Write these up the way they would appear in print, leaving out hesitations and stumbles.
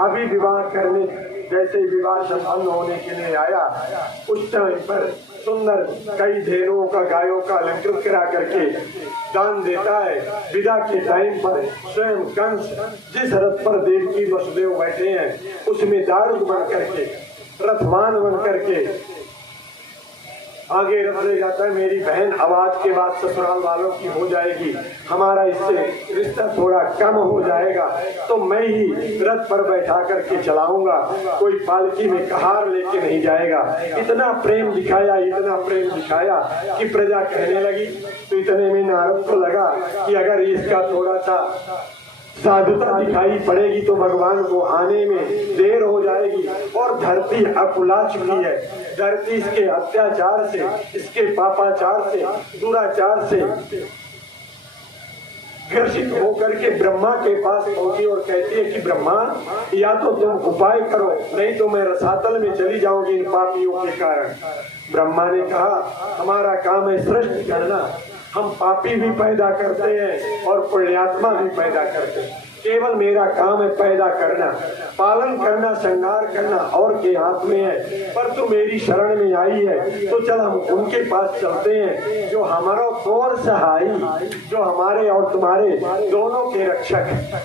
अभी विवाह करने, जैसे विवाह संपन्न होने के लिए आया, उस टाइम पर सुंदर कई धेनुओं का, गायों का अलंकृत करा करके दान देता है। विदा के टाइम पर स्वयं कंस जिस रथ पर देवकी वसुदेव बैठे हैं उसमें दारुक बन करके, रथवान बन करके आगे रख ले जाता है। मेरी बहन आवाज के बाद ससुराल वालों की हो जाएगी, हमारा इससे रिश्ता थोड़ा कम हो जाएगा, तो मैं ही रथ पर बैठा करके चलाऊंगा, कोई पालकी में कहार लेके नहीं जाएगा। इतना प्रेम दिखाया, इतना प्रेम दिखाया कि प्रजा कहने लगी। तो इतने में नारद को लगा कि अगर इसका थोड़ा सा साधुता दिखाई पड़ेगी तो भगवान को आने में देर हो जाएगी। और धरती अकुला चुकी है, धरती इसके अत्याचार से, इसके पापाचार से, दुराचार से ग्रसित होकर के ब्रह्मा के पास पहुंची और कहती है कि ब्रह्मा, या तो तुम उपाय करो, नहीं तो मैं रसातल में चली जाऊंगी इन पापियों के कारण। ब्रह्मा ने कहा, हमारा काम है सृष्टि करना, हम पापी भी पैदा करते हैं और पुण्यात्मा भी पैदा करते हैं, केवल मेरा काम है पैदा करना, पालन करना, श्रृंगार करना और के हाथ में है। पर तू मेरी शरण में आई है तो चल हम उनके पास चलते हैं जो हमारा तोर सहाई, जो हमारे और तुम्हारे दोनों के रक्षक हैं।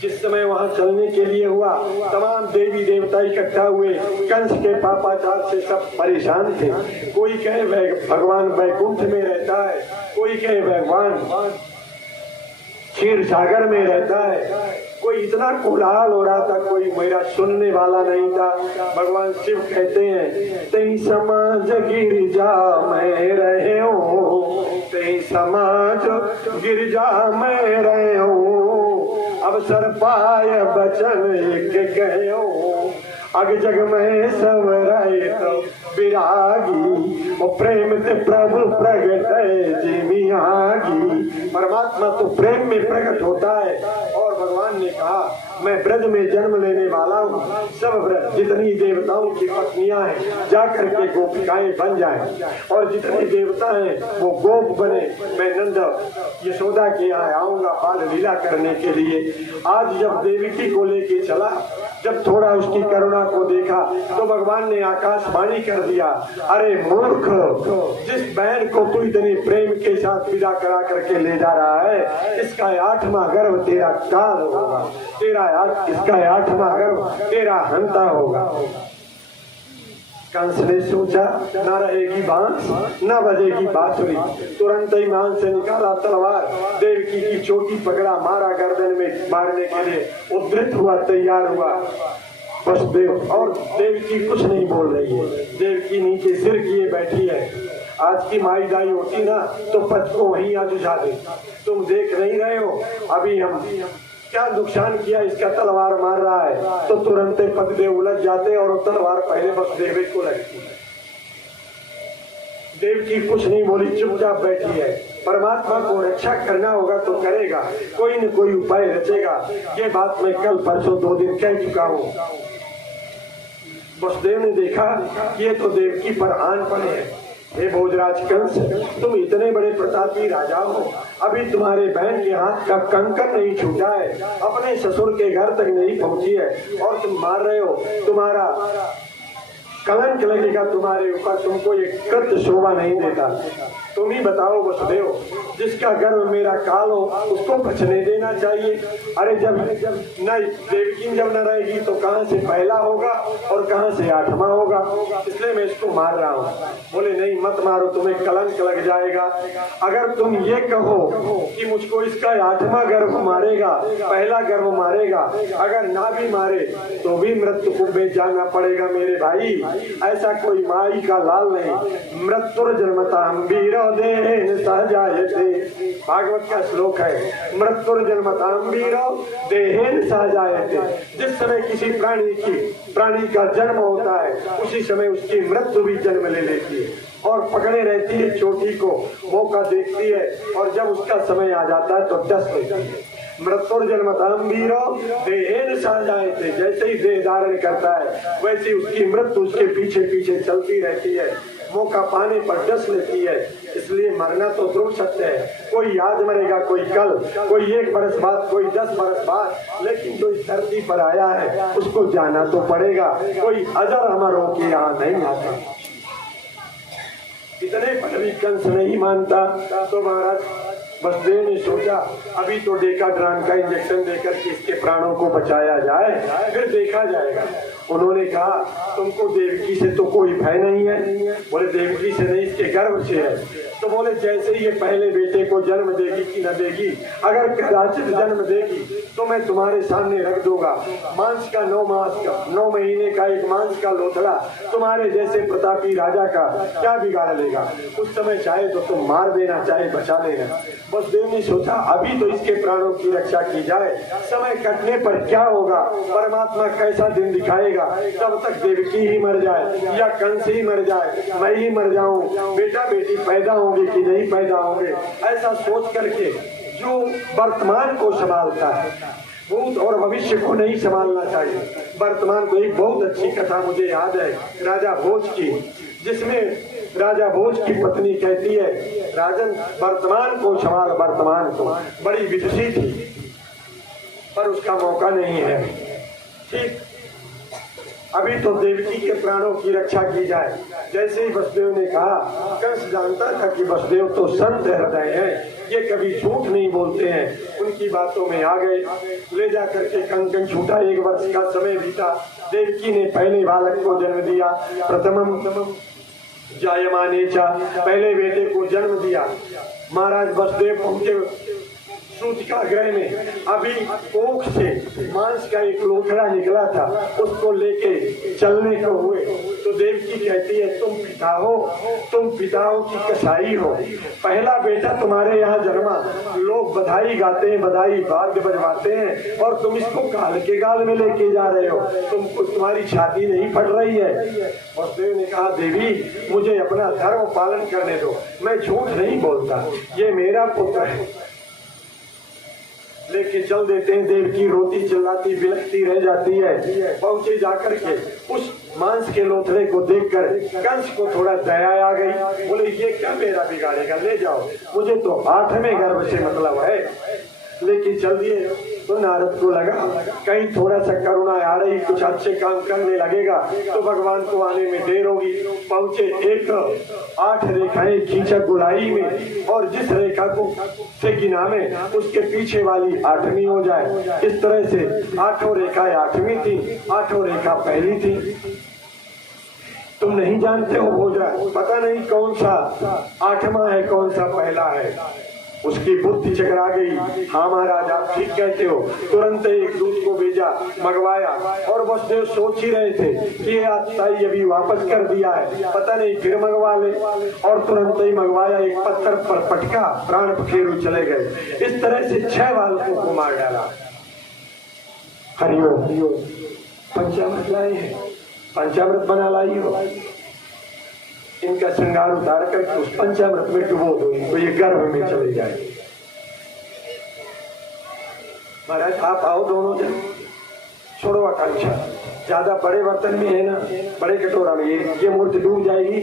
जिस समय वहां चलने के लिए हुआ, तमाम देवी देवता इकट्ठा हुए। कंस के पापाचार से सब परेशान थे। कोई कहे भगवान वैकुंठ में रहता है, कोई कहे भगवान क्षीर सागर में रहता है। कोई इतना कोलाहल हो रहा था, कोई मेरा सुनने वाला नहीं था। भगवान शिव कहते हैं, तेई समाज गिरजा में रहे हो, तेई समाज गिरजा में रहे हो, अवसर पाय बचन एक गयो, अग जग में सब रहे तो विरागी, वो प्रेम ते प्रभु प्रगट जिमियागी। परमात्मा तो प्रेम में प्रकट होता है। और भगवान ने कहा, मैं ब्रज में जन्म लेने वाला हूँ, सब ब्रज जितनी देवताओं की पत्नियां हैं जाकर के गोपिकाएं बन जाएं, और जितने देवता हैं वो गोप बने। मैं नंद यशोदा के यहाँ आऊंगा बाल लीला करने के लिए। आज जब देवकी को लेके चला, जब थोड़ा उसकी करुणा को देखा तो भगवान ने आकाशवाणी कर दिया, अरे मूर्ख, जिस बहन को तू इतने प्रेम के साथ विदा करा करके ले जा रहा है, इसका 8वां गर्भ तेरा काल होगा, इसका 8वां गर्भ तेरा हंता होगा। कंस ने सोचा, न रहेगी बांस न बजेगी बांसुरी। तुरंत ही मान से निकाला तलवार, देवकी की चोटी पकड़ा, मारा, गर्दन में मारने के लिए उद्धृत हुआ, तैयार हुआ वसुदेव। और देवकी कुछ नहीं बोल रही है, देवकी नीचे सिर किए बैठी है। आज की माई दाई होती ना तो पच को वहीं आज उठा दे। तुम देख नहीं रहे हो अभी हम क्या नुकसान किया, इसका तलवार मार रहा है। तो तुरंत पतिदेव उलझ जाते और तलवार पहले वसुदेव को लगती है। देवकी कुछ नहीं बोली, चुपचाप बैठी है। परमात्मा को रक्षा करना होगा तो करेगा, कोई न कोई उपाय रचेगा। ये बात मैं कल परसों 2 दिन कह चुका हूँ। वसुदेव ने देखा ये तो देवकी पर आन पड़े हैं। हे भोजराज कंस, तुम इतने बड़े प्रतापी राजा हो, अभी तुम्हारे बहन के हाथ का कंकड़ नहीं छूटा है, अपने ससुर के घर तक नहीं पहुंची है, और तुम मार रहे हो। तुम्हारा कलंक लगेगा तुम्हारे ऊपर, तुमको ये कृत शोभा नहीं देता। तुम ही बताओ वसुदेव, जिसका गर्भ मेरा काल हो उसको बचने देना चाहिए। अरे जब न देवकी जब न रहेगी तो कहाँ से पहला होगा और कहाँ से 8वां होगा, इसलिए मैं इसको मार रहा हूँ। बोले नहीं मत मारो, तुम्हें कलंक लग जाएगा। अगर तुम ये कहो कि मुझको इसका 8वां गर्भ मारेगा, पहला गर्भ मारेगा, अगर ना भी मारे तो भी मृत्यु को बेच जाना पड़ेगा मेरे भाई। ऐसा कोई माई का लाल नहीं। मृत्युर जन्मता हम वीर देन सहजायते, भागवत का श्लोक है। मृत्युर जन्मताम वीरो देहेन सहजायते। जिस समय किसी प्राणी का जन्म होता है उसी समय उसकी मृत्यु भी जन्म ले लेती है और पकड़े रहती है चोटी को, मौका देखती है, और जब उसका समय आ जाता है तो डस लेती है। मृत्युर्जन्मताम वीरो देहेन सहजायते। जैसे ही देह धारण करता है वैसे उसकी मृत्यु उसके पीछे पीछे चलती रहती है। मौका पाने पर डस लेती है, इसलिए मरना तो ध्रुव सत्य है। कोई आज मरेगा, कोई कल, कोई 1 बरस बाद, कोई 10 बरस बाद, लेकिन जो इस धरती पर आया है उसको जाना तो पड़ेगा। कोई अजर अमरों के यहाँ नहीं आता। इतने पर भी कंस नहीं मानता तो महाराज वसुदेव ने सोचा अभी तो डेकाड्रान का इंजेक्शन देकर के इसके प्राणों को बचाया जाए, फिर देखा जाएगा। उन्होंने कहा तुमको देवकी से तो कोई भय नहीं है? बोले देवकी से नहीं, इसके गर्भ से है। तो बोले जैसे ये पहले बेटे को जन्म देगी कि न देगी, अगर कदाचित जन्म देगी तो मैं तुम्हारे सामने रख दूंगा मांस का 9 महीने का एक मांस का लोथड़ा तुम्हारे जैसे प्रतापी राजा का क्या बिगाड़ लेगा। उस समय चाहे तो तुम मार देना, चाहे बचा लेना। वसुदेव ने सोचा अभी तो इसके प्राणों की रक्षा की जाए, समय कटने पर क्या होगा, परमात्मा कैसा दिन दिखाएगा, तब तक देवकी ही मर जाए या कंस ही मर जाए, मैं ही मर जाऊं, बेटा बेटी पैदा होंगे कि नहीं पैदा होंगे, ऐसा सोच करके जो वर्तमान को संभालता है भूत और भविष्य को नहीं संभालना चाहिए। वर्तमान को एक बहुत अच्छी कथा मुझे याद है राजा भोज की, जिसमें राजा भोज की पत्नी कहती है राजन वर्तमान को संभाल, वर्तमान को। बड़ी विदुषी थी पर उसका मौका नहीं है। ठीक अभी तो देवकी के प्राणों की रक्षा की जाए। जैसे ही वसुदेव ने कहा, कंस जानता था कि वसुदेव तो संत हृदय है, ये कभी झूठ नहीं बोलते हैं। उनकी बातों में आ गए, ले जा करके कंकन छूटा। 1 वर्ष का समय बीता। देवकी ने पहले बालक को जन्म दिया, प्रथमम जायमाने चा, पहले बेटे को जन्म दिया। महाराज वसुदेव पहुंचे सूतिका गृह में। अभी कोख से मांस का एक लोथड़ा निकला था, उसको लेके चलने को हुए तो देवकी कहती है तुम पिता हो कि कसाई हो, पहला बेटा तुम्हारे यहाँ जन्मा, लोग बधाई गाते हैं, बधाई वाद्य बजवाते हैं और तुम इसको काल के गाल में लेके जा रहे हो, तुम्हारी छाती नहीं फट रही है। और देव ने कहा देवी मुझे अपना धर्म पालन करने दो, मैं झूठ नहीं बोलता, ये मेरा पुत्र है। लेके चल देते हैं। देवकी रोती चिल्लाती बिलखती रह जाती है। पहुंचे जाकर के उस मांस के लोथड़े को देखकर कंस को थोड़ा दया आ गई। बोले ये क्या मेरा बिगाड़ेगा, ले जाओ, मुझे तो 8वें गर्भ से मतलब है। लेकिन चल दिए तो नारद को लगा कहीं थोड़ा सा करुणा आ रही, कुछ अच्छे काम करने लगेगा तो भगवान को आने में देर होगी। पहुंचे, एक 8 रेखाएं खींचा गुलाई में, और जिस रेखा को से गिना में उसके पीछे वाली 8वीं हो जाए। इस तरह से 8 रेखाएं 8वीं थी, 8 रेखा पहली थी। तुम नहीं जानते हो भोजा, पता नहीं कौन सा 8वां है कौन सा पहला है। उसकी बुद्धि चकरा गई। हाँ महाराज आप ठीक कहते हो। तुरंत एक दूत को भेजा, मंगवाया, और वसुदेव सोच ही रहे थे कि ये आत्ताई अभी वापस कर दिया है, पता नहीं फिर मंगवा ले। और तुरंत ही मंगवाया, एक पत्थर पर पटका, प्राण पखेरु चले गए। इस तरह से 6 बालकों को मार डाला। हरिओम पंचामृत लाए हैं, पंचामृत बना लाई हो, इनका श्रृंगार उतार करके उस पंचामृत में डुबो दो, तो ये गर्भ में चले जाए। महाराज आप आओ दोनों जन, छोड़ो आकांक्षा, ज्यादा बड़े बर्तन में है ना, बड़े कटोरा में ये मूर्ति डूब जाएगी।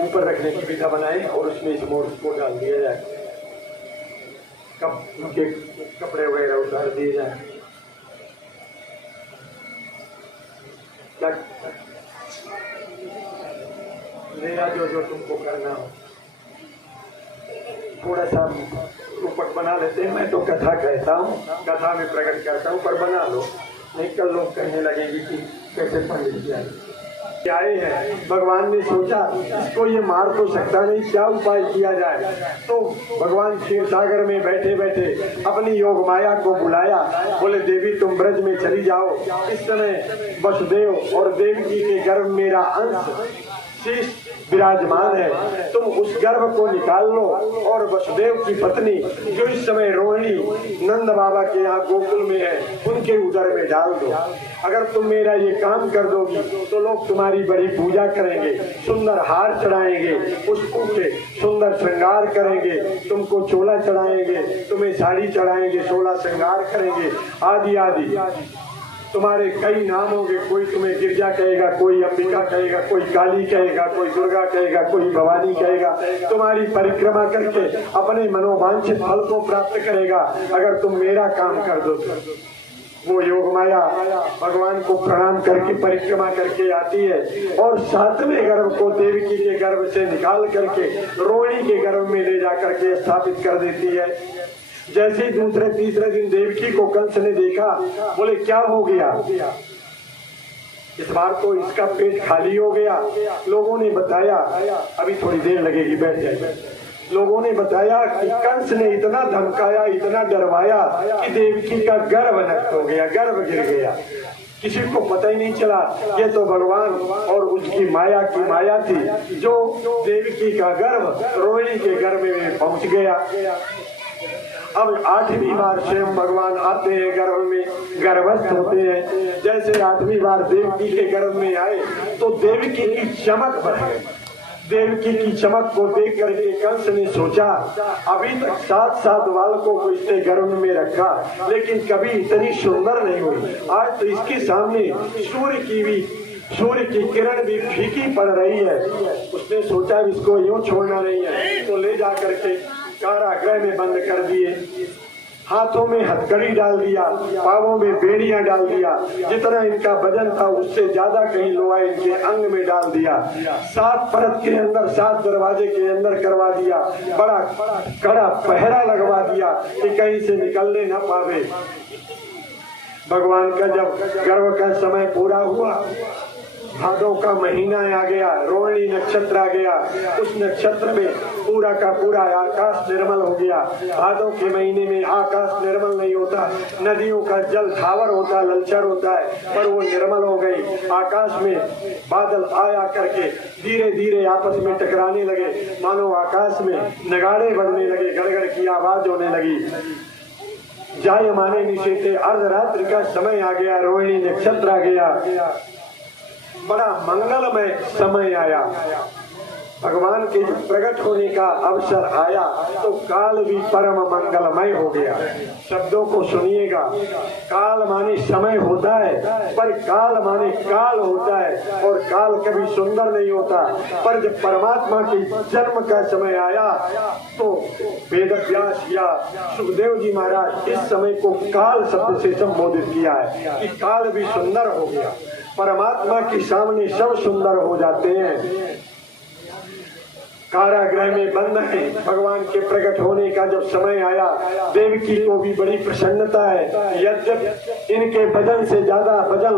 ऊपर रखने की विधा बनाए और उसमें इस मूर्ति को डाल दिया जाए, उनके कपड़े वगैरह उतार दिए जाए। मेरा जो तुमको करना हो, थोड़ा सा रूपक बना लेते हैं। मैं तो कथा कहता हूँ, कथा में प्रकट करता हूँ, पर बना लो, नहीं कल लोग कहने लगेंगे कि कैसे पंडित जी आए हैं। भगवान ने सोचा इसको ये मार तो सकता नहीं, क्या उपाय किया जाए। तो भगवान क्षीर सागर में बैठे बैठे अपनी योग माया को बुलाया। बोले देवी तुम ब्रज में चली जाओ, इस समय वसुदेव और देवकी के गर्भ मेरा अंश शीश विराजमान है, तुम उस गर्भ को निकाल लो और वसुदेव की पत्नी जो इस समय रोहिणी नंद बाबा के यहाँ गोकुल में है उनके उदर में डाल दो। अगर तुम मेरा ये काम कर दोगी तो लोग तुम्हारी बड़ी पूजा करेंगे, सुंदर हार चढ़ाएंगे, पुष्पों के सुंदर श्रृंगार करेंगे, तुमको चोला चढ़ाएंगे, तुम्हें साड़ी चढ़ाएंगे, 16 श्रृंगार करेंगे, आदि आदि। तुम्हारे कई नाम होंगे, कोई तुम्हें गिरजा कहेगा, कोई अंबिका कहेगा, कोई काली कहेगा, कोई दुर्गा कहेगा, कोई भवानी कहेगा। तुम्हारी परिक्रमा करके अपने मनोवांछित फल को प्राप्त करेगा अगर तुम मेरा काम कर दो तो। वो योग माया भगवान को प्रणाम करके परिक्रमा करके आती है और 7वें गर्भ को देवकी के गर्भ से निकाल करके रोहिणी के गर्भ में ले जा करके स्थापित कर देती है। जैसे ही दूसरे तीसरे दिन देवकी को कंस ने देखा, बोले क्या हो गया, इस बार तो इसका पेट खाली हो गया। लोगों ने बताया, अभी थोड़ी देर लगेगी, बैठ जाए। लोगों ने बताया कि कंस ने इतना धमकाया, इतना डरवाया कि देवकी का गर्भ नष्ट हो गया, गर्भ गिर गया। किसी को पता ही नहीं चला। ये तो भगवान और उसकी माया की माया थी जो देवकी का गर्भ रोहिणी के गर्भ में पहुंच गया। अब 8वीं बार स्वयं भगवान आते हैं गर्भ में, गर्भस्थ होते हैं। जैसे 8वीं बार देवकी के गर्भ में आए तो देवकी की चमक बढ़ गई। देवकी की चमक को देख करके कंस ने सोचा, अभी तक 7 बालकों को इसने गर्भ में रखा लेकिन कभी इतनी सुंदर नहीं हुई। आज तो इसके सामने सूर्य की किरण भी फीकी पड़ रही है। उसने सोचा इसको यूं छोड़ना नहीं है, तो ले जा करके कारागृह में बंद कर दिए। हाथों में हथकड़ी डाल दिया, पांवों में बेड़ियां डाल दिया, जितना इनका वजन था उससे ज्यादा कहीं लोहा इनके अंग में डाल दिया। 7 परत के अंदर 7 दरवाजे के अंदर करवा दिया, बड़ा कड़ा पहरा लगवा दिया कि कहीं से निकलने न पावे। भगवान का जब गर्भ का समय पूरा हुआ, भादों का महीना आ गया, रोहिणी नक्षत्र आ गया। उस नक्षत्र में पूरा का पूरा आकाश निर्मल हो गया। भादों के महीने में आकाश निर्मल नहीं होता, नदियों का जल थावर होता, ललचर होता है, पर वो निर्मल हो गई। आकाश में बादल आया करके धीरे धीरे आपस में टकराने लगे, मानो आकाश में नगाड़े बढ़ने लगे, गड़गड़ की आवाज होने लगी। जायमाने निशीथे अर्धरात्रि का समय आ गया, रोहिणी नक्षत्र आ गया, बड़ा मंगलमय समय आया। भगवान के प्रकट होने का अवसर आया तो काल भी परम मंगलमय हो गया। शब्दों को सुनिएगा, काल माने समय होता है, पर काल माने काल होता है और काल कभी सुंदर नहीं होता। पर जब परमात्मा के जन्म का समय आया तो वेद व्यास या सुखदेव जी महाराज इस समय को काल शब्द से संबोधित किया है कि काल भी सुंदर हो गया। परमात्मा के सामने सब सुंदर हो जाते हैं। कारागृह में बंद है, भगवान के प्रकट होने का जब समय आया, देवकी को भी बड़ी प्रसन्नता है। यद्यप इनके वजन से ज्यादा वजन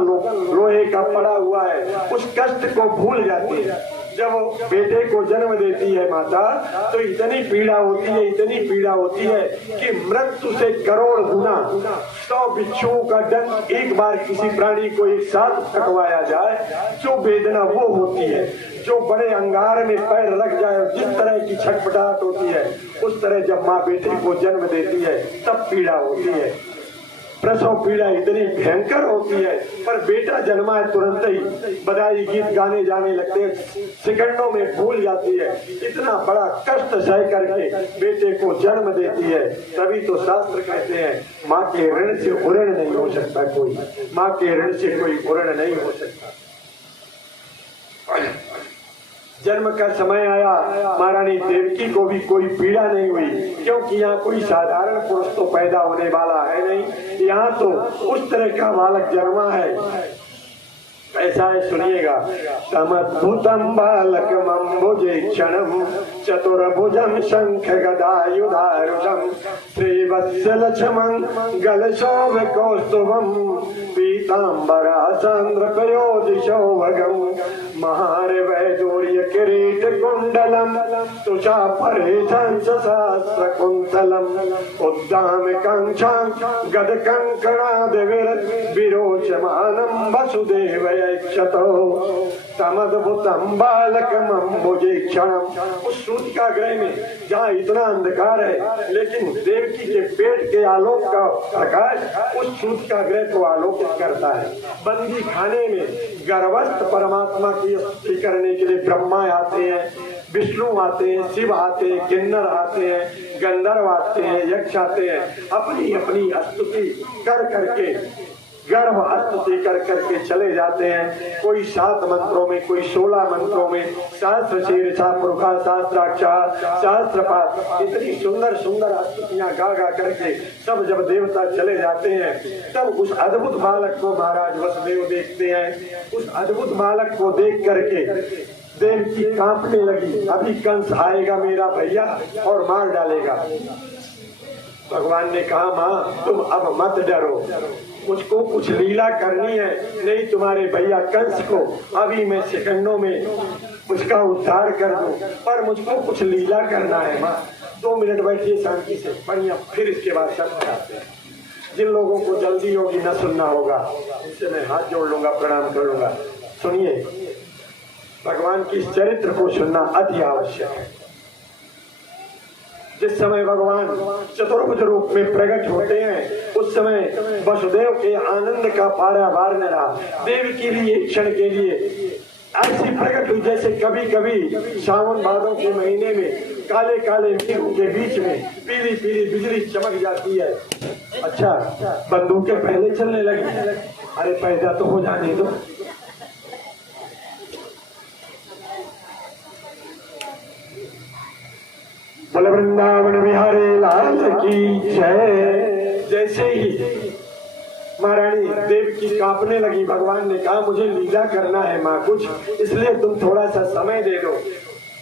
लोहे का पड़ा हुआ है, उस कष्ट को भूल जाती है। जब वो बेटे को जन्म देती है माता तो इतनी पीड़ा होती है, इतनी पीड़ा होती है कि मृत्यु से करोड़ गुना 100 बिच्छुओं का डंक एक बार किसी प्राणी को एक साथ कटवाया जाए, जो वेदना वो होती है, जो बड़े अंगार में पैर रख जाए, जिस तरह की छटपटाहट होती है, उस तरह जब माँ बेटे को जन्म देती है तब पीड़ा होती है। प्रसव पीड़ा इतनी भयंकर होती है, पर बेटा जन्मा है तुरंत ही बधाई गीत गाने जाने लगते हैं, सेकंडों में भूल जाती है। इतना बड़ा कष्ट सह करके बेटे को जन्म देती है। तभी तो शास्त्र कहते हैं माँ के ऋण से उऋण नहीं हो सकता कोई, माँ के ऋण से कोई उऋण नहीं हो सकता। जन्म का समय आया, महारानी देवकी को भी कोई पीड़ा नहीं हुई, क्योंकि यहाँ कोई साधारण पुरुष तो पैदा होने वाला है नहीं, यहाँ तो उस तरह का बालक जन्मा है। ऐसा है, सुनिएगा। समद्भुतम बालक मम्बुजे क्षणम चतुर्भुजं शंख गदायुधारुषं श्रीवत्सलक्ष्मं गलशोभकौस्तुभं पीताम्बराचन्द्रपयोधिशोभगं महार्वैदूर्य किरीट कुण्डलं तुषापरिधंसहस्रकुन्तलम् उद्दामकाङ्क्षां गदकङ्कणादिविरोचमानं वसुदेवयच्छतो तमद्भुतं बालकमम्बुजेक्षणम्। उस सूतिकाग्रह में जहाँ इतना अंधकार है लेकिन देवकी के पेट के आलोक का प्रकाश उस सूतिकाग्रह को आलोकित करता है। बंदी खाने में गर्भस्थ परमात्मा की स्तुति करने के लिए ब्रह्मा आते हैं, विष्णु आते हैं, शिव आते हैं, किन्नर आते हैं, गंधर्व आते हैं, यक्ष आते हैं, अपनी अपनी स्तुति कर करके गर्भ स्तुति कर करके चले जाते हैं। कोई 7 मंत्रों में, कोई 16 मंत्रों में, सहस्र शीर्षा पुरुषा सहस्राक्षर सहस्रपाद, इतनी सुंदर सुंदर स्तुतियां गा गा करके सब जब देवता चले जाते हैं तब उस अद्भुत बालक को महाराज वसुदेव देखते हैं। उस अद्भुत बालक को देख करके देवकी कांपने लगी, अभी कंस आएगा मेरा भैया और मार डालेगा। भगवान ने कहा माँ तुम अब मत डरो, मुझको कुछ लीला करनी है, नहीं तुम्हारे भैया कंस को अभी मैं सेकंडों में उसका उद्धार कर दूं, पर मुझको कुछ लीला करना है माँ। 2 मिनट बैठिए शांति से, बढ़िया, फिर इसके बाद सब बताते हैं। जिन लोगों को जल्दी होगी न सुनना होगा उससे मैं हाथ जोड़ लूंगा, प्रणाम कर लूंगा। सुनिए, भगवान की चरित्र को सुनना अति आवश्यक है। जिस समय भगवान चतुर्भुज रूप में प्रकट होते हैं उस समय वसुदेव के आनंद का पारावार न रहा। देव के लिए एक क्षण के लिए ऐसी प्रकट हुई जैसे कभी कभी सावन भादों के महीने में काले काले मेघों के बीच में पीली पीली बिजली चमक जाती है। अच्छा, बंदूकें पहले चलने लगी, अरे पैदा तो हो जाने दो। बोले वृंदावन बिहारी लाल की जय। जैसे ही महारानी देवकी कांपने लगी, भगवान ने कहा मुझे लीला करना है माँ कुछ, इसलिए तुम थोड़ा सा समय दे दो।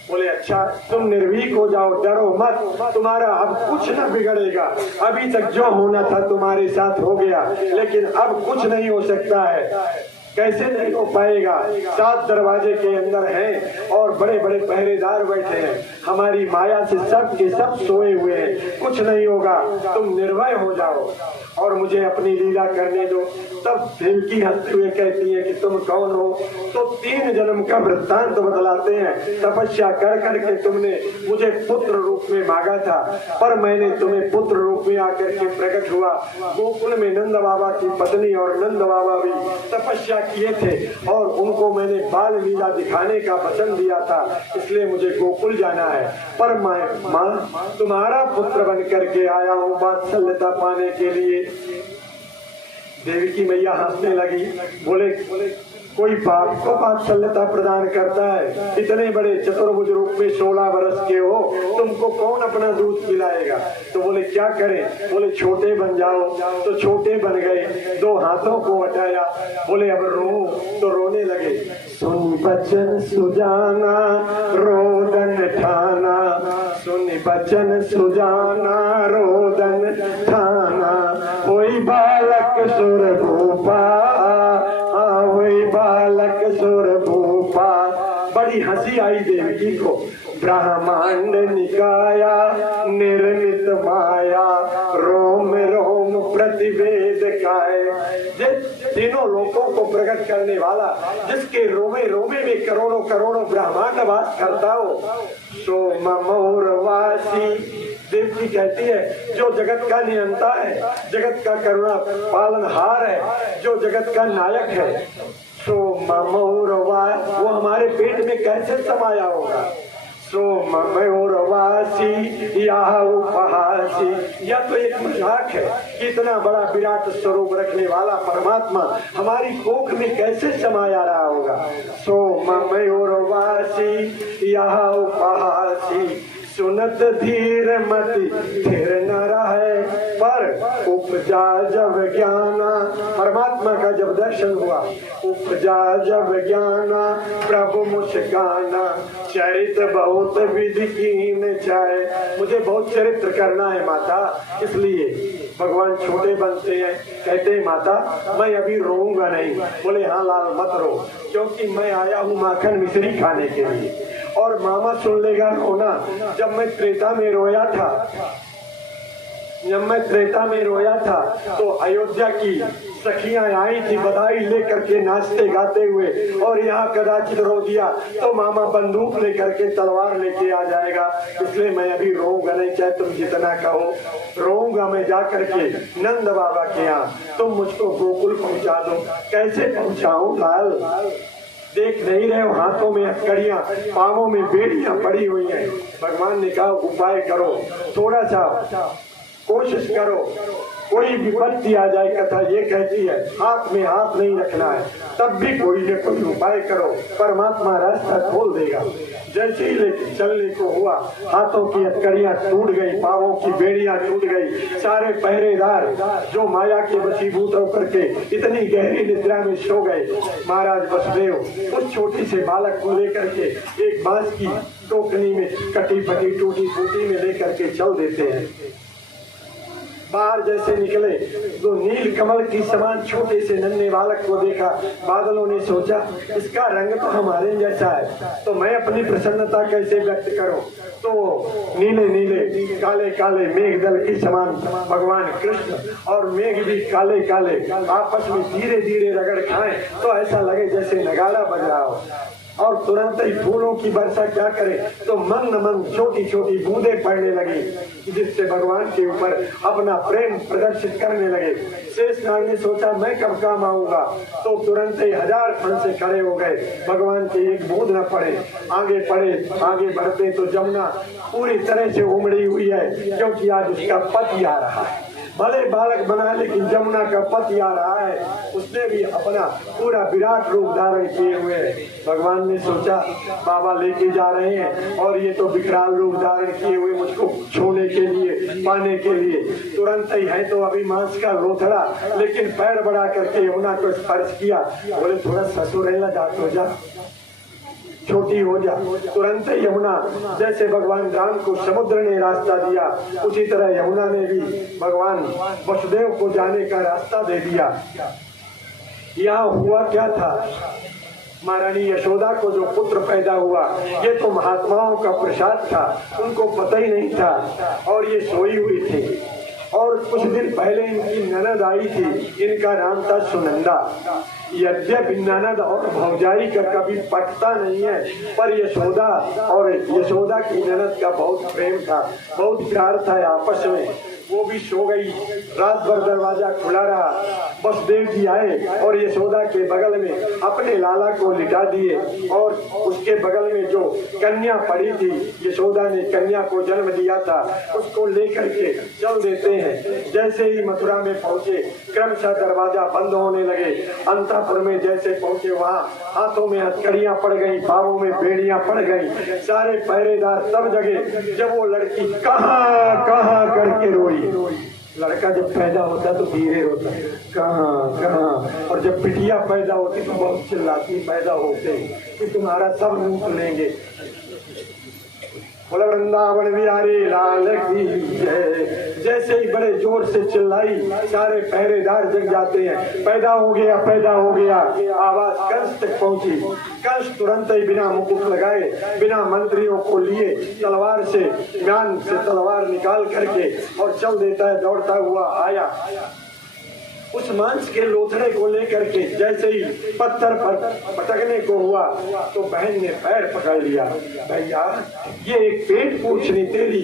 बोले अच्छा, तुम निर्भीक हो जाओ, डरो मत, तुम्हारा अब कुछ न बिगड़ेगा। अभी तक जो होना था तुम्हारे साथ हो गया, लेकिन अब कुछ नहीं हो सकता है। कैसे नहीं हो पाएगा? 7 दरवाजे के अंदर हैं और बड़े बड़े पहरेदार बैठे हैं, हमारी माया से सब के सब सोए हुए हैं, कुछ नहीं होगा, तुम निर्भय हो जाओ और मुझे अपनी लीला करने दो। तब देवकी हंसते हुए कहती है कि तुम कौन हो? तो 3 जन्म का वृत्तांत बतलाते हैं। तपस्या कर करके तुमने मुझे पुत्र रूप में मांगा था, पर मैंने तुम्हें पुत्र रूप में आकर के प्रकट हुआ। गोकुल में नंद बाबा की पत्नी और नंद बाबा भी तपस्या किए थे और उनको मैंने बाल लीला दिखाने का वचन दिया था, इसलिए मुझे गोकुल जाना है। पर मैं माँ तुम्हारा पुत्र बन करके आया हूँ वात्सल्यता पाने के लिए। देवी की मैया हंसने लगी, बोले कोई बाप को वात्सल्यता प्रदान करता है? इतने बड़े चतुर्भुज रूप में 16 वर्ष के हो, तुमको कौन अपना दूध पिलाएगा? तो बोले क्या करें? बोले छोटे बन जाओ। तो छोटे बन गए, 2 हाथों को हटाया, बोले अब रो, तो रोने लगे। सुन बचन सुजाना रोदन ठाना, सुन बचन सुजाना रोदन ठाना, कोई बालक सुर भूपा, वही बालक सुर भूपा। बड़ी हंसी आई देवकी को। ब्रह्मांड निकाया निर्मित माया, रोम रोम प्रतिवेद काय। तीनों लोकों को प्रकट करने वाला, जिसके रोमे रोमे में करोड़ों करोड़ों ब्रह्मांड वास करता हो, सो ममोरवासी। देवकी कहती है जो जगत का नियंता है, जगत का करुणा पालनहार है, जो जगत का नायक है, सो ममोरवा, वो हमारे पेट में कैसे समाया होगा? सो ममोरवासी या उपहासी। यह तो एक मजाक है कि इतना बड़ा विराट स्वरूप रखने वाला परमात्मा हमारी कोख में कैसे समाया रहा होगा। सो ममोरवासी या उपहासी, सुनत धीर मति थिर न रहे, पर उपजा जब ज्ञाना, परमात्मा का जब दर्शन हुआ, उपजा जब ज्ञाना प्रभु मुस्काना, चरित्र बहुत विधि कीन चाहे। मुझे बहुत चरित्र करना है माता, इसलिए भगवान छोटे बनते हैं, कहते हैं माता मैं अभी रोऊंगा नहीं। बोले हाँ लाल मत रो, क्योंकि मैं आया हूँ माखन मिश्री खाने के लिए। और मामा सुन लेगा रोना। जब मैं त्रेता में रोया था, तो अयोध्या की सखियां आई थी बधाई लेकर के नाचते गाते हुए, और यहाँ कदाचित रो दिया तो मामा बंदूक लेकर के तलवार लेके आ जाएगा। इसलिए मैं अभी रोऊंगा नहीं, चाहे तुम जितना कहो। रोऊंगा मैं जा करके नंद बाबा के यहाँ, तुम मुझको गोकुल पहुँचा दो। कैसे पहुँचाऊं लाल? देख नहीं रहे हो हाथों में हथकड़ियां, पांवों में बेड़ियां पड़ी हुई हैं। भगवान ने कहा उपाय करो, थोड़ा सा कोशिश करो, कोई विपत्ति आ जाए। कथा ये कहती है हाथ में हाथ नहीं रखना है, तब भी कोई न कोई उपाय करो, परमात्मा रास्ता खोल देगा। जैसे ही लेके चलने को हुआ, हाथों की हथकड़ियां टूट गई, पांवों की बेड़ियां टूट गई। सारे पहरेदार जो माया के वशीभूत होकर के इतनी गहरी निद्रा में सो गए। महाराज वसुदेव उस छोटी से बालक को लेकर के एक बांस की टोकनी में कटी फटी टूटी फूटी में लेकर के चल देते हैं। बाहर जैसे निकले तो नील कमल की समान छोटे से नन्हे बालक को देखा। बादलों ने सोचा इसका रंग तो हमारे जैसा है, तो मैं अपनी प्रसन्नता कैसे व्यक्त करूं। तो नीले नीले काले काले मेघ दल की समान भगवान कृष्ण और मेघ भी काले काले आपस में धीरे धीरे रगड़ खाएं तो ऐसा लगे जैसे नगाड़ा बज रहा हो। और तुरंत ही फूलों की वर्षा क्या करे, तो मंद मंद छोटी छोटी बूंदें पड़ने लगी, जिससे भगवान के ऊपर अपना प्रेम प्रदर्शित करने लगे। शेषनाग ने सोचा मैं कब काम आऊंगा, तो तुरंत ही 1000 फन से खड़े हो गए। भगवान के एक बूंद न पड़े। आगे बढ़ते तो जमुना पूरी तरह से उमड़ी हुई है, क्योंकि आज उसका पति आ रहा है। भले बालक बना, लेकिन जमुना का पति आ रहा है, उसने भी अपना पूरा विराट रूप धारण किए हुए है। भगवान ने सोचा बाबा लेके जा रहे हैं और ये तो विकराल रूप धारण किए हुए मुझको छूने के लिए, पाने के लिए। तुरंत ही है तो अभी मांस का लोथड़ा, लेकिन पैर बढ़ा करके यमुना को स्पर्श किया। बोले थोड़ा ससुरेला जात हो जा, छोटी हो जा। तुरंत यमुना, जैसे भगवान राम को समुद्र ने रास्ता दिया, उसी तरह यमुना ने भी भगवान वसुदेव को जाने का रास्ता दे दिया। यहाँ हुआ क्या था, महारानी यशोदा को जो पुत्र पैदा हुआ, ये तो महात्माओं का प्रसाद था, उनको पता ही नहीं था, और ये सोई हुई थी। और कुछ दिन पहले इनकी ननद आई थी, इनका नाम था सुनंदा। यद्यपि ननद और भौजाई का कभी पटता नहीं है, पर यशोदा और यशोदा की ननद का बहुत प्रेम था, बहुत प्यार था आपस में। वो भी सो गई, रात भर दरवाजा खुला रहा। वसुदेव जी आए और यशोदा के बगल में अपने लाला को लिटा दिए, और उसके बगल में जो कन्या पड़ी थी, यशोदा ने कन्या को जन्म दिया था, उसको लेकर के चल देते हैं। जैसे ही मथुरा में पहुंचे, क्रमशः दरवाजा बंद होने लगे। अंतःपुर में जैसे पहुंचे, वहाँ हाथों में हथकड़ियां पड़ गई, पांवों में बेड़ियां पड़ गई। सारे पहरेदार सब जगह। जब वो लड़की कहाँ कहाँ करके रोई। लड़का जब पैदा होता तो धीरे रोता, कहाँ कहाँ, और जब बिटिया पैदा होती तो बहुत चिल्लाती पैदा होते कि तुम्हारा सब रूप लेंगे। बोला वृंदावन बिहारी लाल की जय। जैसे ही बड़े जोर से चिल्लाई, सारे पहरेदार जग जाते हैं, पैदा हो गया, पैदा हो गया। आवाज कंस तक पहुंची। कंस तुरंत ही बिना मुकुट लगाए, बिना मंत्रियों को लिए, तलवार से, म्यान से तलवार निकाल करके और चल देता है, दौड़ता हुआ आया। उस मांस के लोथड़े को लेकर के जैसे ही पत्थर पर पटकने को हुआ, तो बहन ने पैर पकड़ लिया। भैया ये एक पेट पूछनी तेरी,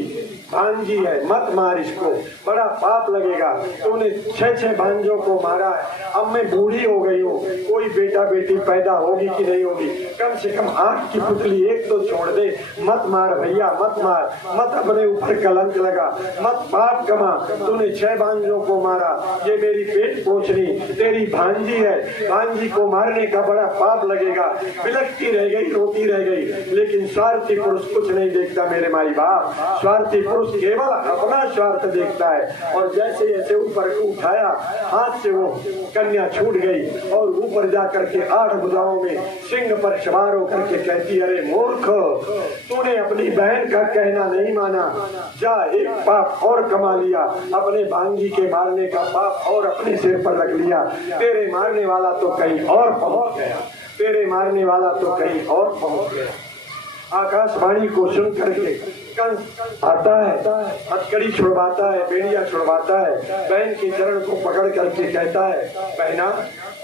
भांजी है, मत मार इसको, बड़ा पाप लगेगा। तूने 6 भांजों को मारा है, अब मैं बूढ़ी हो गई हूँ, कोई बेटा बेटी पैदा होगी कि नहीं होगी, कम से कम आँख की पुतली एक तो छोड़ दे, मत मार भैया, मत मार, मत अपने ऊपर कलंक लगा, मत पाप कमा। तूने 6 भांजों को मारा, ये मेरी पेट पोछनी तेरी भांजी है, भांजी को मारने का बड़ा पाप लगेगा। बिलखती रह गई, रोती रह गई, लेकिन स्वार्थी पुरुष कुछ नहीं देखता मेरे माई बाप। स्वार्थी पुरुष केवल अपना स्वार्थ देखता है। और जैसे जैसे ऊपर को उठाया, हाथ से वो कन्या छूट गई और ऊपर जा करके 8 भुजाओं में सिंह पर सवार होकर के कहती, अरे मूर्ख, तूने अपनी बहन का कहना नहीं माना, जा एक पाप और कमा लिया, अपने भांजी के मारने का पाप और अपने सिर पर रख लिया। तेरे मारने वाला तो कहीं और पहुंच गया, तेरे मारने वाला तो कहीं और पहुंच गया। आकाशवाणी को सुन करके कंस आता है, हथकड़ी छुड़वाता है, बेड़िया छुड़वाता है, बहन के चरण को पकड़ करके कहता है, बहना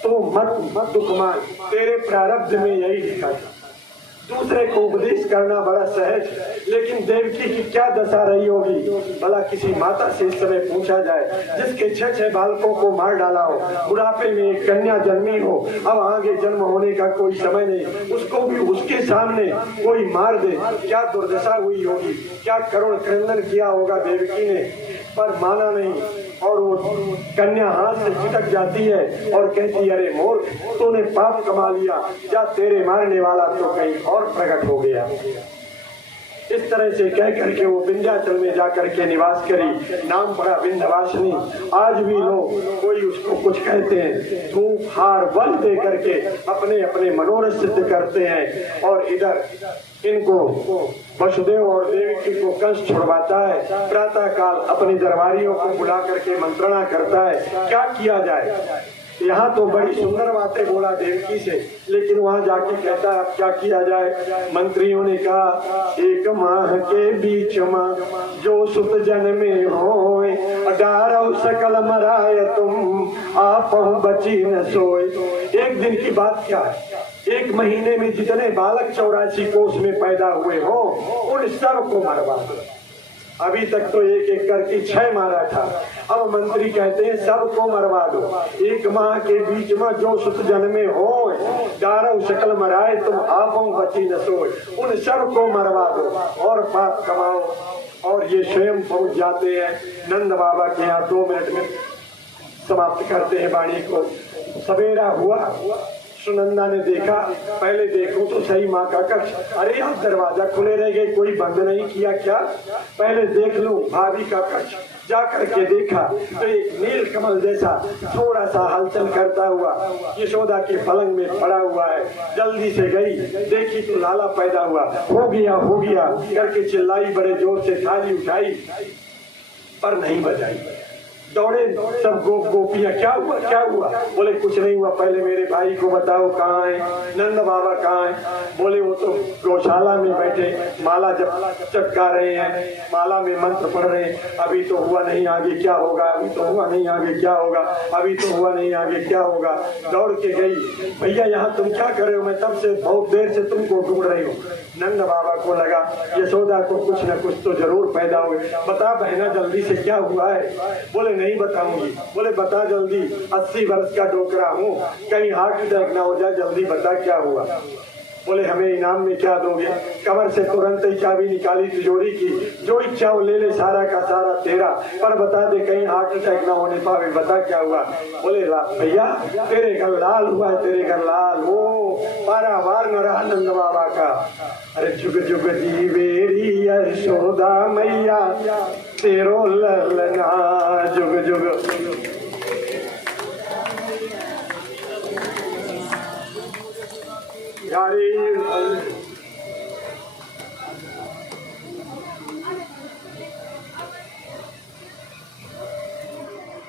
तो मत दुख मान, तेरे प्रारब्ध में यही लिखा था। दूसरे को उपदेश करना बड़ा सहज, लेकिन देवकी की क्या दशा रही होगी भला किसी माता से इस समय पूछा जाए, जिसके 6 बालकों को मार डाला हो, बुढ़ापे में एक कन्या जन्मी हो, अब आगे जन्म होने का कोई समय नहीं, उसको भी उसके सामने कोई मार दे, क्या दुर्दशा हुई होगी, क्या करुण क्रंदन किया होगा देवकी ने। पर माना नहीं, और वो कन्या हाथ से चिटक जाती है और कहती, अरे मोर, तूने पाप कमा लिया, जा तेरे मारने वाला तो कहीं और प्रकट हो गया। इस तरह से कह करके वो विंध्याचल में जाकर के निवास करी, नाम पड़ा विंध्यवासिनी। आज भी लोग कोई उसको कुछ कहते हैं, धूप हार बल दे करके अपने अपने मनोरथ सिद्ध करते हैं। और इधर इनको वसुदेव और देवकी को कंस छुड़वाता है, प्रातः काल अपने दरबारियों को बुला करके मंत्रणा करता है, क्या किया जाए। यहाँ तो बड़ी सुंदर बातें बोला देवकी से, लेकिन वहाँ जाके कहता है अब क्या किया जाए। मंत्रियों ने कहा, 1 माह के बीच में जो सुत जन्मे होए, 18 सकल मराय तुम आप बची न सोए। एक दिन की बात क्या है, 1 महीने में जितने बालक 84 कोष में पैदा हुए हो, उन सब को मरवा दो। अभी तक तो एक एक करके 6 मारा था, अब मंत्री कहते हैं सबको मरवा दो। 1 माह के बीच में जो सुत जन्मे हो, 18 सकल मराए तुम आप बची न सोए, उन सबको मरवा दो और पाप कमाओ। और ये स्वयं पहुंच जाते हैं नंद बाबा के यहाँ। 2 मिनट में समाप्त करते हैं वाणी को। सवेरा हुआ, सुनंदा ने देखा, पहले देखो तो सही माँ का कक्ष, अरे यार दरवाजा खुले रह गए, कोई बंद नहीं किया क्या, पहले देख लूं भाभी का कक्ष। जा करके देखा तो एक नील कमल जैसा थोड़ा सा हलचल करता हुआ यशोदा के पलंग में पड़ा हुआ है। जल्दी से गई, देखी तो लाला पैदा हुआ, हो गया करके चिल्लाई बड़े जोर से, थाली उठाई पर नहीं बजाई। दौड़े सब गोपियां, क्या हुआ? बोले कुछ नहीं हुआ, पहले मेरे भाई को बताओ कहाँ है, नंद बाबा कहाँ है। बोले वो तो गौशाला में बैठे माला जब चटका रहे हैं, माला में मंत्र पढ़ रहे हैं, अभी तो हुआ नहीं, आगे क्या होगा, अभी तो हुआ नहीं, आगे क्या होगा, अभी तो हुआ नहीं, आगे क्या होगा। दौड़ के गई, भैया यहाँ तुम क्या कर रहे हो, मैं तब से बहुत देर से तुमको ढूंढ रही हूँ। नंद बाबा को लगा यशोदा को कुछ न कुछ तो जरूर पैदा हुए, बता बहना जल्दी से क्या हुआ है। बोले नहीं बताऊंगी। बोले बता जल्दी, 80 वर्ष का डोकरा हूँ, कहीं हार्ट अटैक ना हो जाए, जल्दी बता क्या हुआ। बोले हमें इनाम में क्या दोगे। कमर से तुरंत ही चाबी निकाली तिजोरी की, जो इच्छा हो ले ले, सारा का सारा तेरा, पर बता दे कहीं हार्ट अटैक ना होने पावे, बता क्या हुआ। बोले भैया तेरे घर लाल हुआ है, तेरे घर लाल, वो पारावार न रहा नंद बाबा का। अरे जुग जुग जीवेरी यशोदा मैया, तेरो ललना जुग जुग। यारी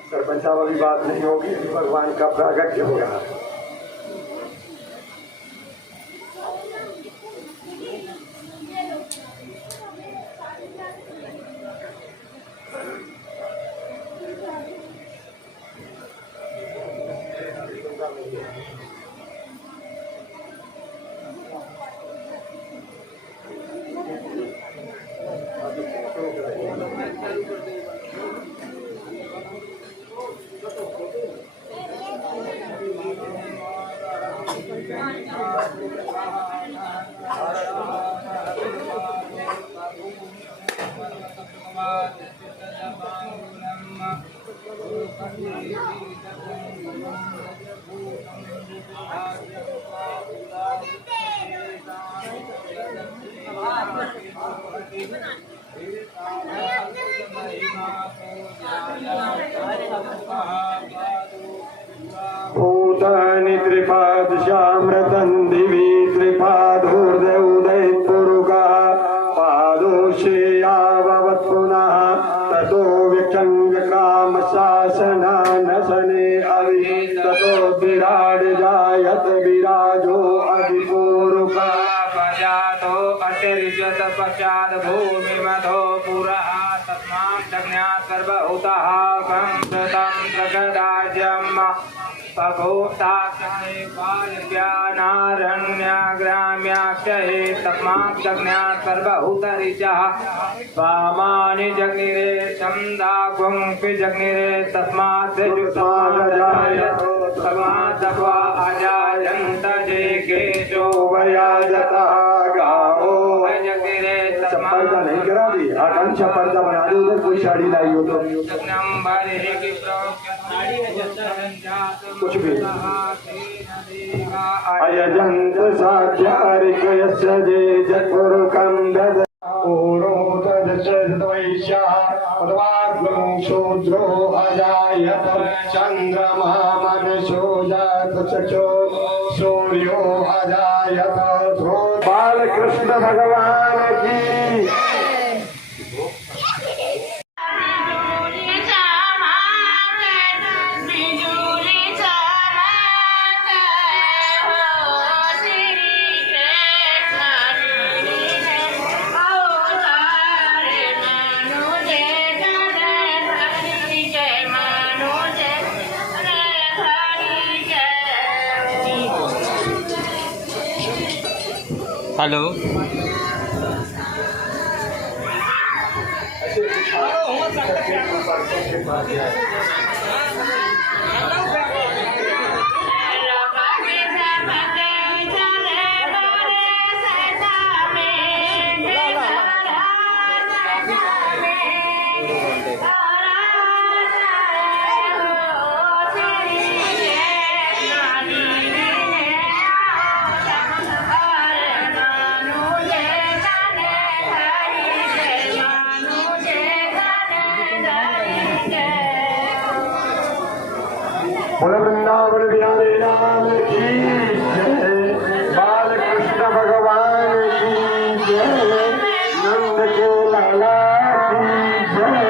सरपंचा वाली बात नहीं होगी, भगवान का प्रागट्य होगा। भूतानि त्रिपादशामृतं दिवि त्रिपादूर्ध्व उदयपुरुका पादोषेयाववत् पुनः ततो विचङ्गकामशासनानशने अवि ततो विराड जायत विराजो अधिपूरुका पजातो अतिरिजत पश्चाद भूमिमधो पुरः तस्मात् जज्ञात् सर्वभूतः संस्कृतं जगदाज्यम् पभूताक्षये बालज्ञानारण्याग्राम्याक्षये तस्मात् जज्ञात् सर्वभूतरिचः वामानि जग्निरे छन्दागुंपि जग्निरे तस्मात् तस्मादत्वा अजायन्त जे केशो वयाजतः गावो जग्निरे पर्दा नहीं करा दी आकांक्षा पर्दा बना दो उधर कोई साड़ी लाई हो तो कुछ भी अयजंत साध्यारिकयस्य जे जत्पुरुकं दद ओरोदशद्वैष्या पदवाग्नं शूद्रो अजायत चन्द्रमा मनसो जात चक्षो सूर्यो अजायत बालकृष्ण भगवान की हेलो बोल वृंदावन बिहारी राम की जय बालकृष्ण भगवान की जय नंद के लाला की जय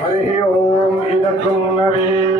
हरि ओम इदं नवे